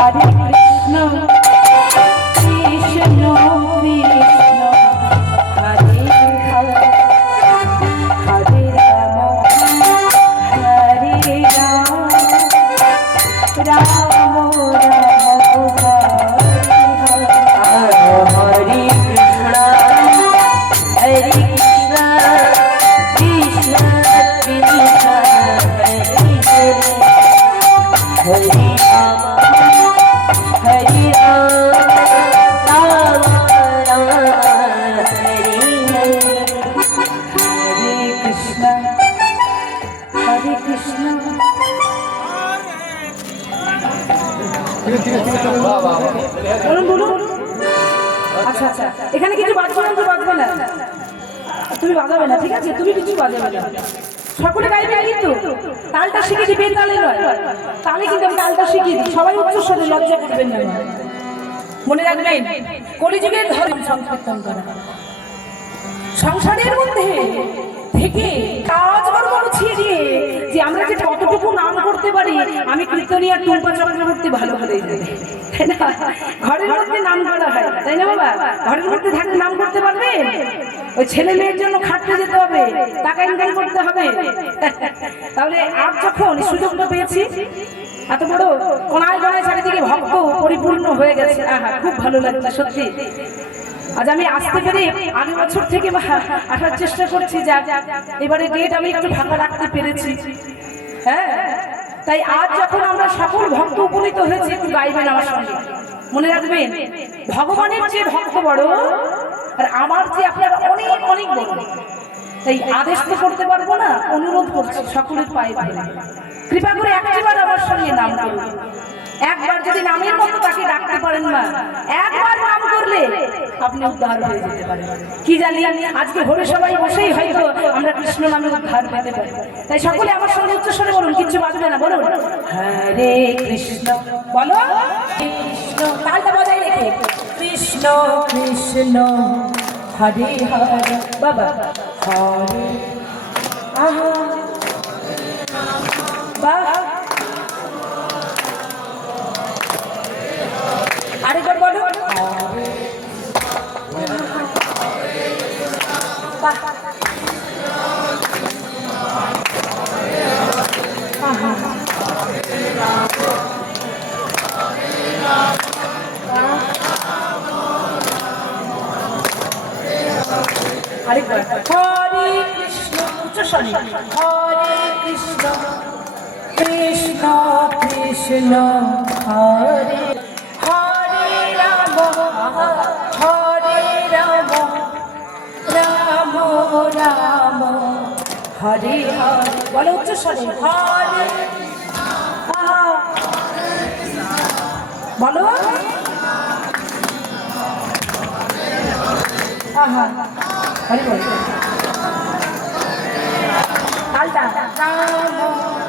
হরে কৃষ্ণ কৃষ্ণ কৃষ্ণ হরে হরে হরে রাম হরে রাম রাম আচ্ছা আচ্ছা এখানে কিছু বাজবে না, বাজবে না, তুমি বাজাবে না, ঠিক আছে? তুমি কিছু বাজাবে না, সকলে গাইবে কিন্তু তালটা শিখে দিবে, তালে নয়, তালে কিন্তু আমি তালটা শিখিয়ে দিই, সবাই উচ্চস্বরে, লজ্জা করবেন না। মনে রাখবেন কলিযুগের ধর্ম সংকীর্তন করা, সংসারের মধ্যে থেকে কাজকর্ম গুছিয়ে দিয়ে যে আমরা যে কতটুকু নাম করতে পারি, আমি কীর্তনিয়া টুম্পা চক্রবর্তী ভালো ভালোই জানি, তাই না? ঘরের মধ্যে নাম করা হয়, তাই না বাবা? ঘরের মধ্যে থাকলে নাম করতে পারবে? ওই ছেলে মেয়ের জন্য খাটতে যেতে হবে, টাকা ইনকাম করতে হবে। তাহলে আজ যখন সুযোগটা পেয়েছি, এত বড় কোনায় কোনায় চারিদিকে ভক্ত পরিপূর্ণ হয়ে গেছে, আহা খুব ভালো লাগছে সত্যি। আজ আমি আসতে পেরে আগের বছর থেকে আসার চেষ্টা করছি, যা এবারে ডেট আমি একটু ফাঁকা রাখতে পেরেছি। হ্যাঁ, তাই আজ যখন আমরা সকল ভক্ত উপনীত হয়েছি, একটু গাইবেন আমার সঙ্গে। মনে রাখবেন ভগবানের যে ভক্ত বড়, আর আমার যে আপনার অনেক অনেক বড়। তাই আদেশ তো করতে পারবো না, অনুরোধ করছি সকলের পায়ে ধরে কৃপা করে একবার আমার সঙ্গে নাম করুন। একবার যদি নামের মতো তাকে ডাকতে পারেন না, একবার নাম করলে আপনি উদ্ধার হয়ে যেতে পারেন। কি জানি আজকে ভোরে সবাই বসেই হয়তো আমরা কৃষ্ণ নামে উদ্ধার পেতে পারি। তাই সকলে আমার সঙ্গে উচ্চস্বরে বলুন, কিচ্ছু বাজবে না, বলুন হরে কৃষ্ণ, বলো কৃষ্ণ, তালটা বজায় রেখে কৃষ্ণ কৃষ্ণ হরে হরে, বাবা হরে, আহা বাহ, আরেকবার বলো আরেকবার হরে কৃষ্ণ, উচ্চস্বরে হরে কৃষ্ণ কৃষ্ণ কৃষ্ণ হরে হরে রাম হরে রাম রাম রাম হরে হরে, বলো উচ্চস্বরে হরে, বলো আহা হরে বল, তালটা রাম